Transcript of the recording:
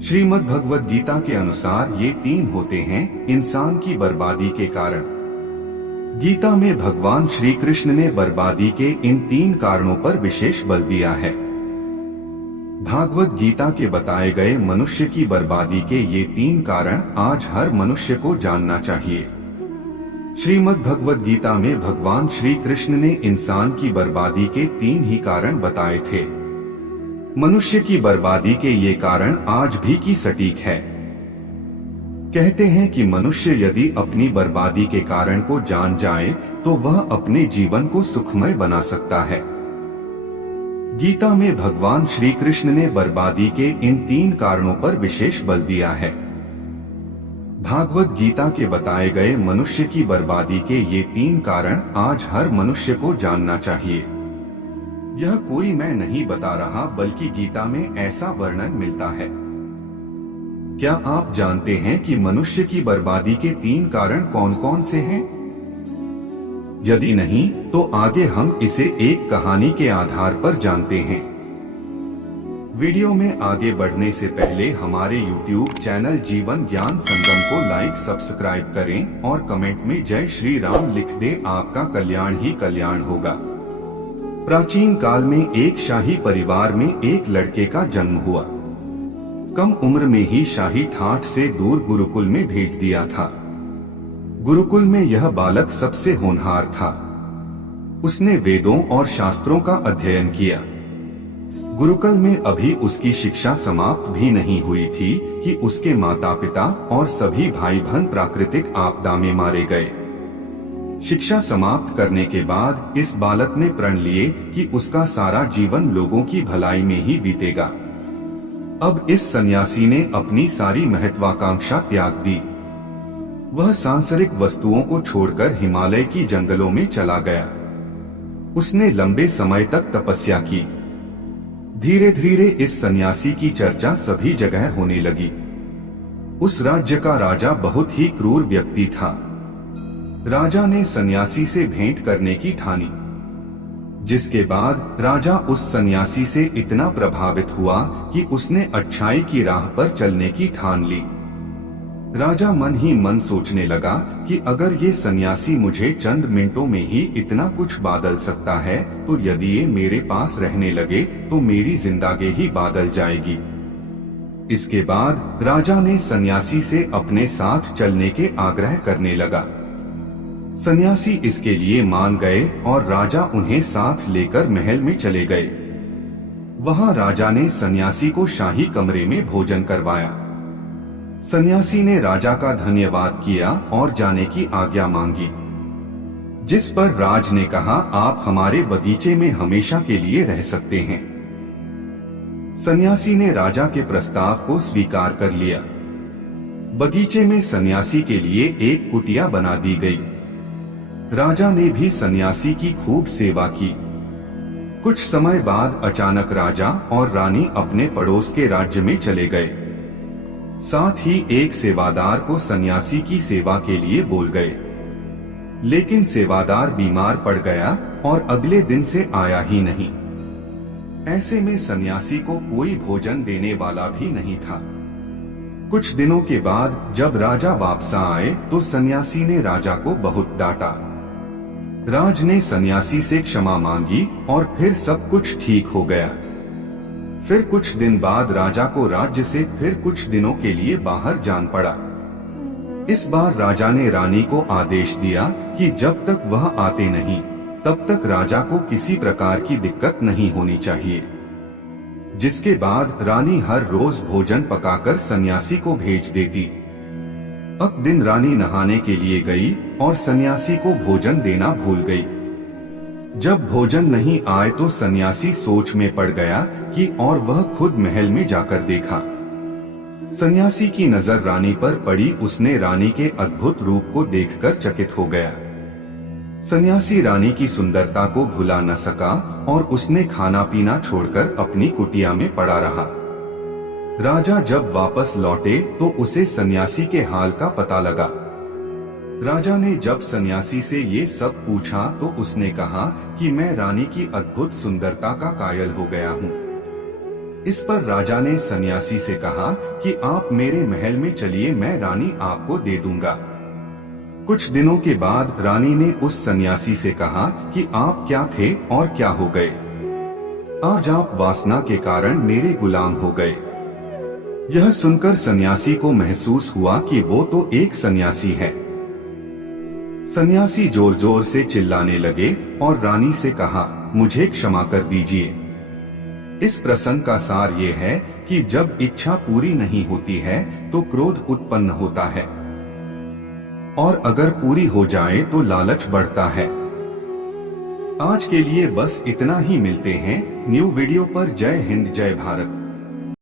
श्रीमद् भगवद गीता के अनुसार ये तीन होते हैं इंसान की बर्बादी के कारण। गीता में भगवान श्री कृष्ण ने बर्बादी के इन तीन कारणों पर विशेष बल दिया है। भागवत गीता के बताए गए मनुष्य की बर्बादी के ये तीन कारण आज हर मनुष्य को जानना चाहिए। श्रीमद् भगवद गीता में भगवान श्री कृष्ण ने इंसान की बर्बादी के तीन ही कारण बताए थे। मनुष्य की बर्बादी के ये कारण आज भी की सटीक है। कहते हैं कि मनुष्य यदि अपनी बर्बादी के कारण को जान जाए तो वह अपने जीवन को सुखमय बना सकता है। गीता में भगवान श्री कृष्ण ने बर्बादी के इन तीन कारणों पर विशेष बल दिया है। भागवत गीता के बताए गए मनुष्य की बर्बादी के ये तीन कारण आज हर मनुष्य को जानना चाहिए। यह कोई मैं नहीं बता रहा बल्कि गीता में ऐसा वर्णन मिलता है। क्या आप जानते हैं कि मनुष्य की बर्बादी के तीन कारण कौन कौन से हैं? यदि नहीं तो आगे हम इसे एक कहानी के आधार पर जानते हैं। वीडियो में आगे बढ़ने से पहले हमारे YouTube चैनल जीवन ज्ञान संगम को लाइक सब्सक्राइब करें और कमेंट में जय श्री राम लिख दें। आपका कल्याण ही कल्याण होगा। प्राचीन काल में एक शाही परिवार में एक लड़के का जन्म हुआ। कम उम्र में ही शाही ठाठ से दूर गुरुकुल में भेज दिया था। गुरुकुल में यह बालक सबसे होनहार था। उसने वेदों और शास्त्रों का अध्ययन किया। गुरुकुल में अभी उसकी शिक्षा समाप्त भी नहीं हुई थी कि उसके माता पिता और सभी भाई बहन प्राकृतिक आपदा में मारे गए। शिक्षा समाप्त करने के बाद इस बालक ने प्रण लिए कि उसका सारा जीवन लोगों की भलाई में ही बीतेगा। अब इस सन्यासी ने अपनी सारी महत्वाकांक्षा त्याग दी। वह सांसारिक वस्तुओं को छोड़कर हिमालय की जंगलों में चला गया। उसने लंबे समय तक तपस्या की। धीरे धीरे इस सन्यासी की चर्चा सभी जगह होने लगी। उस राज्य का राजा बहुत ही क्रूर व्यक्ति था। राजा ने सन्यासी से भेंट करने की ठानी, जिसके बाद राजा उस सन्यासी से इतना प्रभावित हुआ कि उसने अच्छाई की राह पर चलने की ठान ली। राजा मन ही मन सोचने लगा कि अगर ये सन्यासी मुझे चंद मिनटों में ही इतना कुछ बदल सकता है तो यदि ये मेरे पास रहने लगे तो मेरी जिंदगी ही बदल जाएगी। इसके बाद राजा ने सन्यासी से अपने साथ चलने के आग्रह करने लगा। सन्यासी इसके लिए मान गए और राजा उन्हें साथ लेकर महल में चले गए। वहां राजा ने सन्यासी को शाही कमरे में भोजन करवाया। सन्यासी ने राजा का धन्यवाद किया और जाने की आज्ञा मांगी, जिस पर राज ने कहा, आप हमारे बगीचे में हमेशा के लिए रह सकते हैं। सन्यासी ने राजा के प्रस्ताव को स्वीकार कर लिया। बगीचे में सन्यासी के लिए एक कुटिया बना दी गई। राजा ने भी सन्यासी की खूब सेवा की। कुछ समय बाद अचानक राजा और रानी अपने पड़ोस के राज्य में चले गए। साथ ही एक सेवादार को सन्यासी की सेवा के लिए बोल गए, लेकिन सेवादार बीमार पड़ गया और अगले दिन से आया ही नहीं। ऐसे में सन्यासी को कोई भोजन देने वाला भी नहीं था। कुछ दिनों के बाद जब राजा वापस आए तो सन्यासी ने राजा को बहुत डांटा। राज ने सन्यासी से क्षमा मांगी और फिर सब कुछ ठीक हो गया। फिर कुछ दिन बाद राजा को राज्य से फिर कुछ दिनों के लिए बाहर जान पड़ा। इस बार राजा ने रानी को आदेश दिया कि जब तक वह आते नहीं तब तक राजा को किसी प्रकार की दिक्कत नहीं होनी चाहिए। जिसके बाद रानी हर रोज भोजन पकाकर सन्यासी को भेज देती। एक दिन रानी नहाने के लिए गई और सन्यासी को भोजन देना भूल गई। जब भोजन नहीं आए तो सन्यासी सोच में पड़ गया कि और वह खुद महल में जाकर देखा। सन्यासी की नजर रानी पर पड़ी। उसने रानी के अद्भुत रूप को देखकर चकित हो गया। सन्यासी रानी की सुंदरता को भुला न सका और उसने खाना पीना छोड़कर अपनी कुटिया में पड़ा रहा। राजा जब वापस लौटे तो उसे सन्यासी के हाल का पता लगा। राजा ने जब सन्यासी से ये सब पूछा तो उसने कहा कि मैं रानी की अद्भुत सुंदरता का कायल हो गया हूँ। इस पर राजा ने सन्यासी से कहा कि आप मेरे महल में चलिए, मैं रानी आपको दे दूंगा। कुछ दिनों के बाद रानी ने उस सन्यासी से कहा कि आप क्या थे और क्या हो गए? आज आप वासना के कारण मेरे गुलाम हो गए। यह सुनकर सन्यासी को महसूस हुआ कि वो तो एक सन्यासी है। सन्यासी जोर जोर से चिल्लाने लगे और रानी से कहा, मुझे क्षमा कर दीजिए। इस प्रसंग का सार ये है कि जब इच्छा पूरी नहीं होती है तो क्रोध उत्पन्न होता है, और अगर पूरी हो जाए तो लालच बढ़ता है। आज के लिए बस इतना ही। मिलते हैं न्यू वीडियो पर। जय हिंद, जय भारत।